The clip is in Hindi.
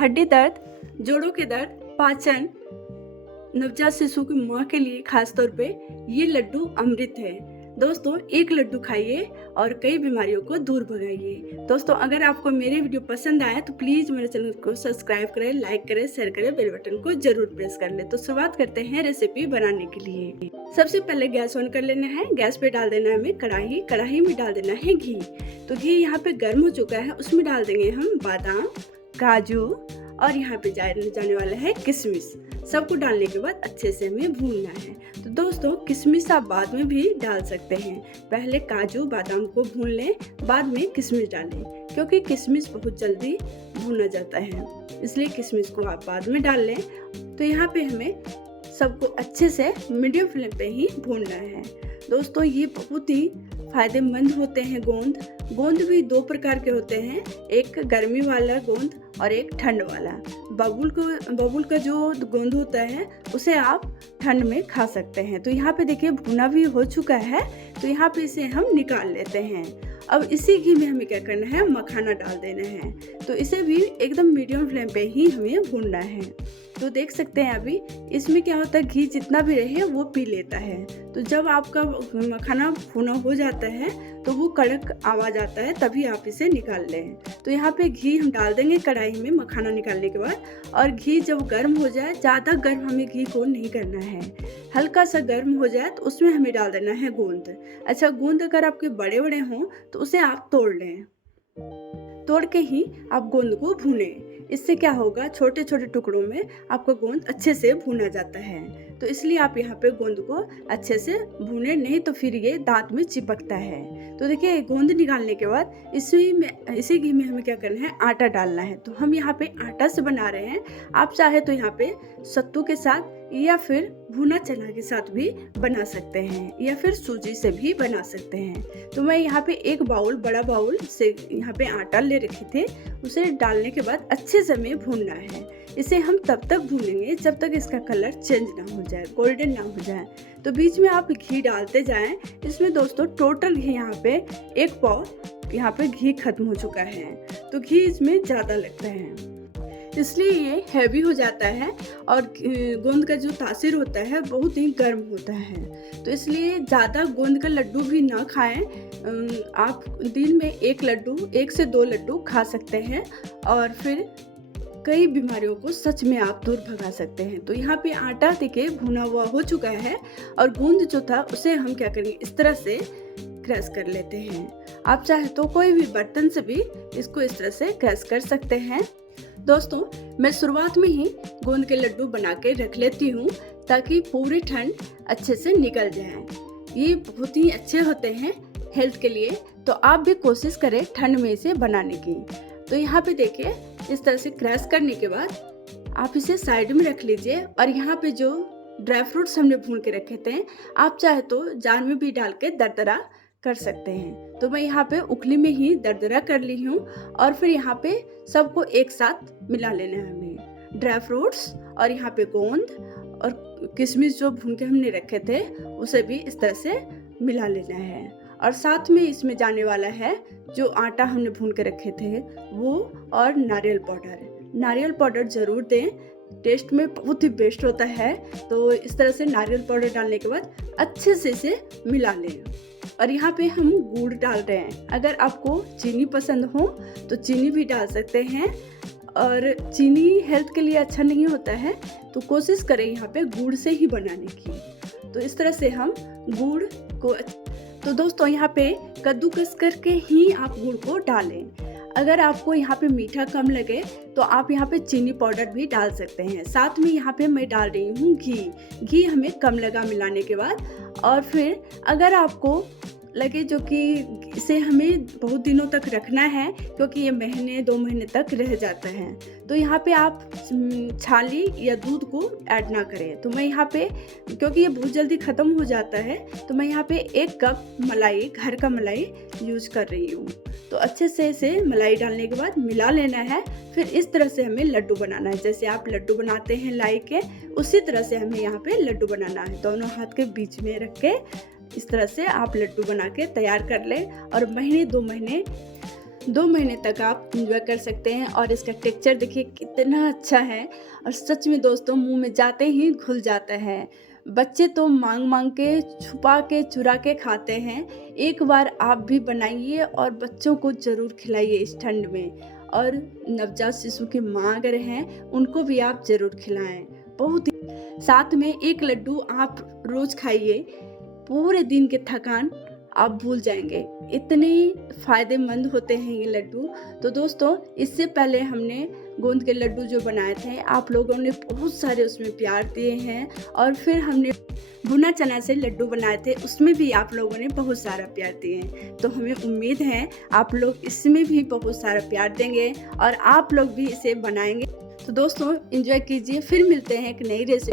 हड्डी दर्द, जोड़ों के दर्द, पाचन, नवजात शिशु की माँ के लिए खास तौर पे ये लड्डू अमृत है। दोस्तों, एक लड्डू खाइए और कई बीमारियों को दूर भगाइए। दोस्तों, अगर आपको मेरे वीडियो पसंद आए तो प्लीज़ मेरे चैनल को सब्सक्राइब करें, लाइक करें, शेयर करें, बेल बटन को जरूर प्रेस कर लें। तो शुरुआत करते हैं रेसिपी बनाने के लिए। सबसे पहले गैस ऑन कर लेना है। गैस पे डाल देना है हमें कढ़ाई। कढ़ाई में डाल देना है घी। तो घी यहाँ पे गर्म हो चुका है, उसमें डाल देंगे हम बादाम, काजू और यहाँ पे जाने वाला है किशमिश। सबको डालने के बाद अच्छे से हमें भूनना है। तो दोस्तों, किशमिश आप बाद में भी डाल सकते हैं। पहले काजू बादाम को भून लें, बाद में किशमिश डालें, क्योंकि किशमिश बहुत जल्दी भूना जाता है, इसलिए किशमिश को आप बाद में डाल लें। तो यहाँ पे हमें सबको अच्छे से मीडियम फ्लेम पे ही भूनना है। दोस्तों, ये बहुत ही फायदेमंद होते हैं गोंद। गोंद भी दो प्रकार के होते हैं, एक गर्मी वाला गोंद और एक ठंड वाला। बबूल का जो गोंद होता है उसे आप ठंड में खा सकते हैं। तो यहाँ पे देखिए भुना भी हो चुका है, तो यहाँ पे इसे हम निकाल लेते हैं। अब इसी घी में हमें क्या करना है, मखाना डाल देना है। तो इसे भी एकदम मीडियम फ्लेम पे ही हमें भूनना है। तो देख सकते हैं अभी इसमें क्या होता है, घी जितना भी रहे वो पी लेता है। तो जब आपका मखाना भुना हो जाता है तो वो कड़क आवाज आता है, तभी आप इसे निकाल लें। तो यहाँ पे घी हम डाल देंगे कढ़ाई में मखाना निकालने के बाद। और घी जब गर्म हो जाए, ज़्यादा गर्म हमें घी को नहीं करना है, हल्का सा गर्म हो जाए तो उसमें हमें डाल देना है गोंद। अच्छा, गोंद अगर आपके बड़े बड़े हों तो उसे आप तोड़ लें। तोड़ के ही आप गोंद को भूनें। इससे क्या होगा, छोटे छोटे टुकड़ों में आपका गोंद अच्छे से भुना जाता है। तो इसलिए आप यहाँ पे गोंद को अच्छे से भूने, नहीं तो फिर ये दांत में चिपकता है। तो देखिए, गोंद निकालने के बाद इसी घी में हमें क्या करना है, आटा डालना है। तो हम यहाँ पे आटा से बना रहे हैं। आप चाहे तो यहाँ पे सत्तू के साथ या फिर भुना चना के साथ भी बना सकते हैं, या फिर सूजी से भी बना सकते हैं। तो मैं यहाँ पे एक बड़ा बाउल से यहाँ पे आटा ले रखे थे, उसे डालने के बाद अच्छे से हमें भूनना है। इसे हम तब तक भूनेंगे जब तक इसका कलर चेंज ना हो जाए, गोल्डन ना हो जाए। तो बीच में आप घी डालते जाएं। इसमें दोस्तों टोटल घी यहाँ पे 1 पाव यहाँ पे घी खत्म हो चुका है। तो घी इसमें ज़्यादा लगता है, इसलिए ये हैवी हो जाता है और गोंद का जो तासीर होता है बहुत ही गर्म होता है। तो इसलिए ज़्यादा गोंद का लड्डू भी ना खाएं। आप दिन में 1 से 2 लड्डू खा सकते हैं और फिर कई बीमारियों को सच में आप दूर भगा सकते हैं। तो यहाँ पे आटा देखिए भुना हुआ हो चुका है और गोंद जो था उसे हम क्या करेंगे, इस तरह से क्रश कर लेते हैं। आप चाहे तो कोई भी बर्तन से भी इसको इस तरह से क्रश कर सकते हैं। दोस्तों, मैं शुरुआत में ही गोंद के लड्डू बना के रख लेती हूँ ताकि पूरी ठंड अच्छे से निकल जाए। ये बहुत ही अच्छे होते हैं हेल्थ के लिए, तो आप भी कोशिश करें ठंड में इसे बनाने की। तो यहाँ पे देखिए, इस तरह से क्रश करने के बाद आप इसे साइड में रख लीजिए। और यहाँ पे जो ड्राई फ्रूट्स हमने भून के रखे थे, आप चाहे तो जार में भी डाल के दरदरा कर सकते हैं। तो मैं यहाँ पे उखली में ही दरदरा कर ली हूँ। और फिर यहाँ पे सबको एक साथ मिला लेना है हमें, ड्राई फ्रूट्स और यहाँ पे गोंद और किशमिश जो भून के हमने रखे थे उसे भी इस तरह से मिला लेना है। और साथ में इसमें जाने वाला है जो आटा हमने भून के रखे थे वो, और नारियल पाउडर ज़रूर दें, टेस्ट में बहुत ही बेस्ट होता है। तो इस तरह से नारियल पाउडर डालने के बाद अच्छे से इसे मिला लें। और यहाँ पे हम गुड़ डाल रहे हैं। अगर आपको चीनी पसंद हो तो चीनी भी डाल सकते हैं, और चीनी हेल्थ के लिए अच्छा नहीं होता है, तो कोशिश करें यहाँ पे गुड़ से ही बनाने की। तो इस तरह से हम गुड़ को, तो दोस्तों यहाँ पे कद्दूकस करके ही आप गुड़ को डालें। अगर आपको यहाँ पे मीठा कम लगे तो आप यहाँ पे चीनी पाउडर भी डाल सकते हैं। साथ में यहाँ पे मैं डाल रही हूँ घी हमें कम लगा मिलाने के बाद। और फिर अगर आपको लगे जो कि इसे हमें बहुत दिनों तक रखना है, क्योंकि ये 1-2 महीने तक रह जाता है, तो यहाँ पे आप छाली या दूध को ऐड ना करें। तो मैं यहाँ पे, क्योंकि ये बहुत जल्दी ख़त्म हो जाता है, तो मैं यहाँ पे 1 कप मलाई, घर का मलाई यूज कर रही हूँ। तो अच्छे से इसे मलाई डालने के बाद मिला लेना है। फिर इस तरह से हमें लड्डू बनाना है, जैसे आप लड्डू बनाते हैं लाई के, उसी तरह से हमें यहाँ पे लड्डू बनाना है। दोनों हाथ के बीच में रख के इस तरह से आप लड्डू बना के तैयार कर लें। और 1-2 महीने 2 महीने तक आप इंजॉय कर सकते हैं। और इसका टेक्सचर देखिए कितना अच्छा है और सच में दोस्तों मुंह में जाते ही घुल जाता है। बच्चे तो मांग मांग के, छुपा के, चुरा के खाते हैं। एक बार आप भी बनाइए और बच्चों को ज़रूर खिलाइए इस ठंड में। और नवजात शिशु की माँ अगर हैं उनको भी आप ज़रूर खिलाएं। बहुत ही साथ में एक लड्डू आप रोज़ खाइए, पूरे दिन के थकान आप भूल जाएंगे। इतने फ़ायदेमंद होते हैं ये लड्डू। तो दोस्तों इससे पहले हमने गोंद के लड्डू जो बनाए थे, आप लोगों ने बहुत सारे उसमें प्यार दिए हैं। और फिर हमने भुना चना से लड्डू बनाए थे, उसमें भी आप लोगों ने बहुत सारा प्यार दिए हैं। तो हमें उम्मीद है आप लोग इसमें भी बहुत सारा प्यार देंगे और आप लोग भी इसे बनाएंगे। तो दोस्तों एंजॉय कीजिए, फिर मिलते हैं एक नई रेसिपी।